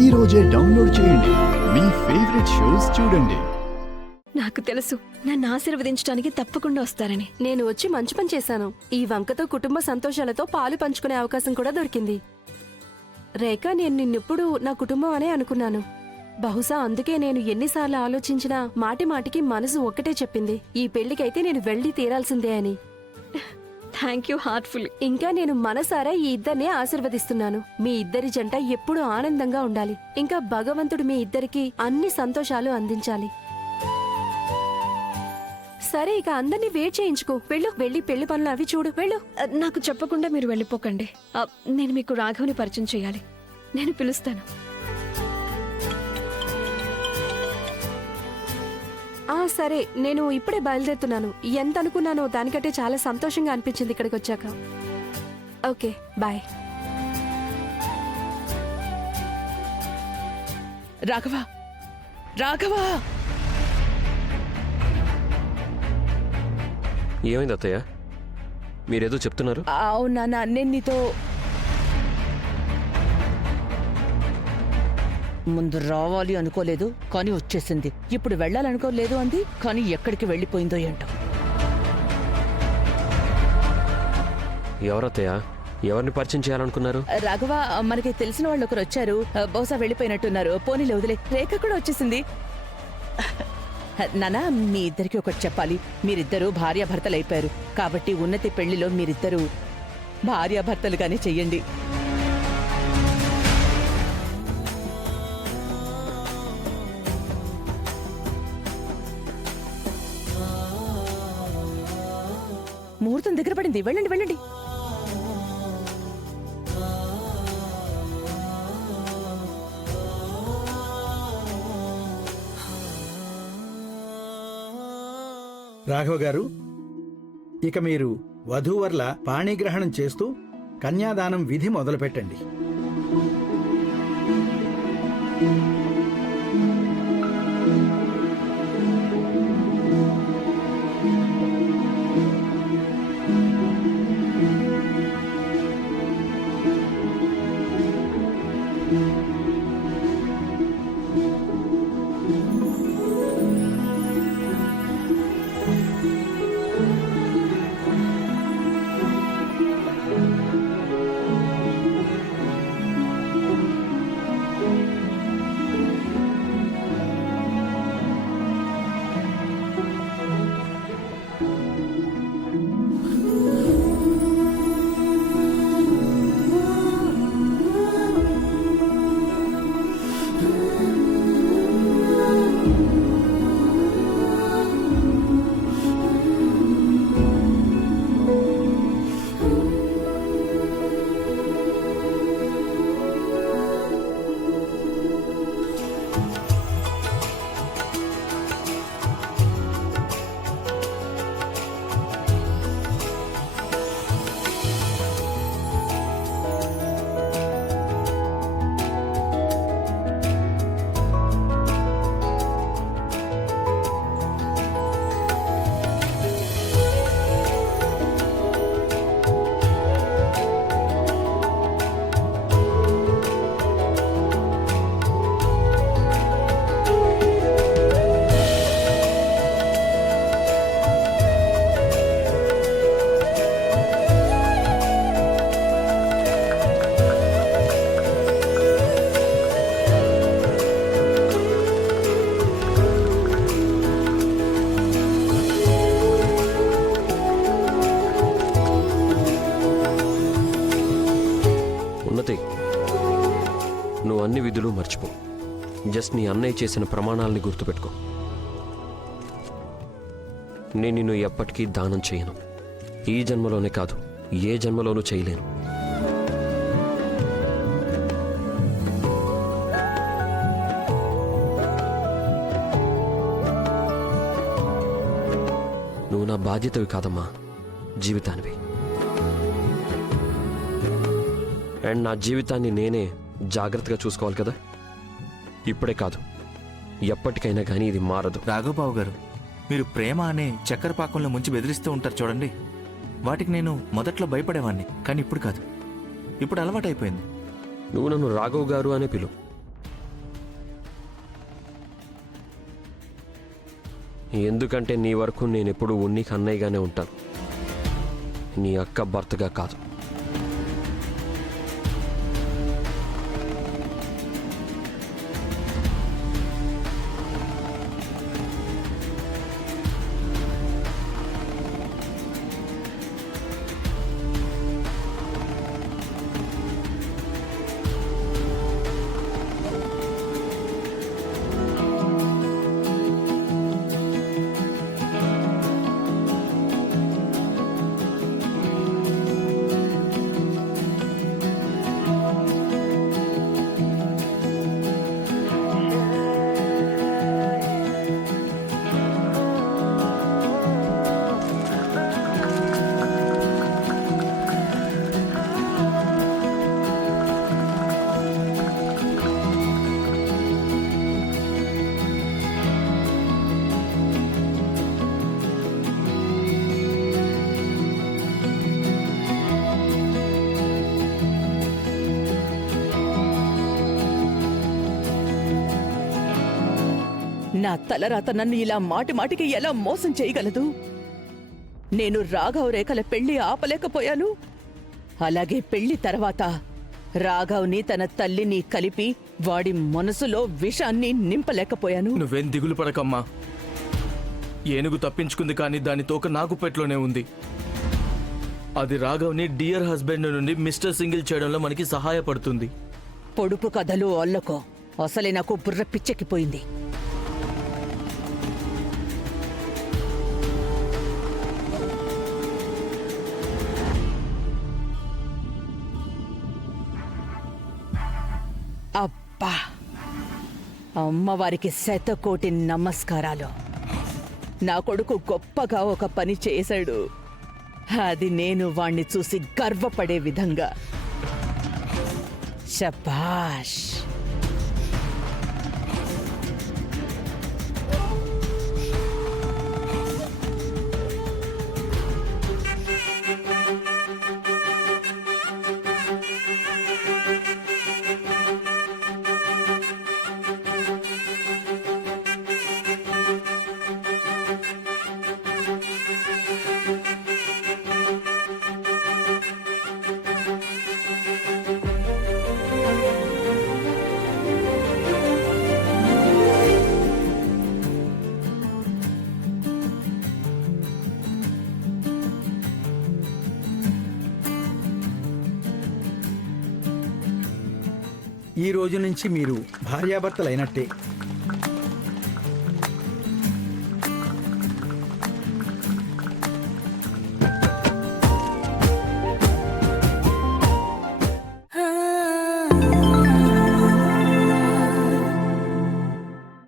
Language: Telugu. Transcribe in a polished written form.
ఈ రోజే డౌన్లోడ్ చేయండి. మీ ఫేవరెట్ షోస్ చూడండి. నాకు తెలుసు నన్ను ఆశీర్వదించడానికి తప్పకుండా వస్తారని. నేను వచ్చి మంచి పని చేశాను. ఈ వంకతో కుటుంబ సంతోషాలతో పాలు పంచుకునే అవకాశం కూడా దొరికింది. రేఖ, నేను నిన్నెప్పుడు నా కుటుంబం అనే అనుకున్నాను. బహుశా అందుకే నేను ఎన్నిసార్లు ఆలోచించినా మాటి మాటికి మనసు ఒక్కటే చెప్పింది, ఈ పెళ్లికైతే నేను వెళ్ళి తీరాల్సిందే అని. Thank you heartful. ఇంకా నేను మనసారా ఈ ఇద్దరిని ఆశీర్వదిస్తున్నాను. మీ ఇద్దరి జంట ఎప్పుడూ ఆనందంగా ఉండాలి. ఇంకా భగవంతుడు మీ ఇద్దరికి అన్ని సంతోషాలు అందించాలి. సరే, ఇక అందరినీ వెయిట్ చేయించుకో. వెళ్ళి పెళ్లి పనులు అవి చూడు. వెళ్ళు. నాకు చెప్పకుండా మీరు వెళ్ళిపోకండి. నేను మీకు రాఘవ్ని పరిచయం చేయాలి. నేను పిలుస్తాను. సరే, నేను ఇప్పుడే బయలుదేరుతున్నాను. ఎంత అనుకున్నానో దానికంటే చాలా సంతోషంగా అనిపించింది ఇక్కడికి వచ్చాక. Okay, bye. రాఘవా, రాఘవా! ఏమైంది అత్తయ్య? మీరేదో చెప్తున్నారు. అవునా, నేను నీతో ముందు రావాలి అనుకోలేదు, కానీ వచ్చేసింది. ఇప్పుడు వెళ్ళాలనుకోలేదు అంది, కానీ ఎక్కడికి వెళ్ళిపోయిందో ఏంటో. ఎవరత్తయ్య? ఎవరిని పరిచయం చేయాలనుకున్నారు? రాఘవ, మనకి తెలిసిన వాళ్ళు ఒకరు వచ్చారు. బహుశా వెళ్ళిపోయినట్టున్నారు. పోనీలే, వదిలే. రేఖ కూడా వచ్చేసింది. నానా, మీ ఇద్దరికి ఒకటి చెప్పాలి. మీరిద్దరూ భార్యాభర్తలు అయిపోయారు కాబట్టి ఉన్నతి పెళ్లిలో మీరిద్దరూ భార్యాభర్తలుగానే చెయ్యండి. ముహూర్తం దగ్గర పడింది. వెళ్ళండి వెళ్ళండి. రాఘవ గారు, ఇక మీరు వధూవర్ల పాణిగ్రహణం చేస్తూ కన్యాదానం విధి మొదలుపెట్టండి. నువ్వు అన్ని విధులు మర్చిపో. జస్ట్ నీ అన్నయ్య చేసిన ప్రమాణాలని గుర్తుపెట్టుకో. నేను నిన్ను ఎప్పటికీ దానం చేయను. ఈ జన్మలోనే కాదు, ఏ జన్మలోనూ చేయలేను. నువ్వు నా బాధ్యతవి కాదమ్మా, జీవితానివి. అండ్ నా జీవితాన్ని నేనే జాగ్రత్తగా చూసుకోవాలి కదా. ఇప్పుడే కాదు, ఎప్పటికైనా కానీ ఇది మారదు. రాఘవబాబు గారు, మీరు ప్రేమ అనే చక్కెర పాకంలో ముంచి బెదిరిస్తూ ఉంటారు చూడండి. వాటికి నేను మొదట్లో భయపడేవాడిని, కానీ ఇప్పుడు కాదు. ఇప్పుడు అలవాటైపోయింది. నువ్వు నన్ను రాఘవ్ గారు అనే పిలు. ఎందుకంటే నీ వరకు నేను ఎప్పుడు ఉన్నీకి అన్నయ్యగానే ఉంటాను, నీ అక్క భర్తగా కాదు. నా తలరాత నన్ను ఇలా మాటి మాటికి ఎలా మోసం చేయగలదు? నేను రాఘవ్ రేఖల పెళ్లి ఆపలేకపోయాను, అలాగే పెళ్లి తర్వాత రాఘవ్ని తన తల్లిని కలిపి వాడి మనసులో విషాన్ని నింపలేకపోయాను. నువ్వేం దిగులు పడకమ్మా. ఏనుగు తప్పించుకుంది కానీ దాని తోక నాకు పెట్లోనే ఉంది. అది రాఘవ్ని డియర్ హస్బెండ్ నుండి మిస్టర్ సింగిల్ చేయడంలో మనకి సహాయపడుతుంది. పొడుపు కథలు అల్లకో, అసలే నాకు బుర్ర పిచ్చెక్కిపోయింది. అబ్బా, అమ్మవారికి శతకోటి నమస్కారాలు. నా కొడుకు గొప్పగా ఒక పని చేశాడు, అది నేను వాణ్ణి చూసి గర్వపడే విధంగా. శభాష్. ఈ రోజు నుంచి మీరు భార్యాభర్తలైనట్టే.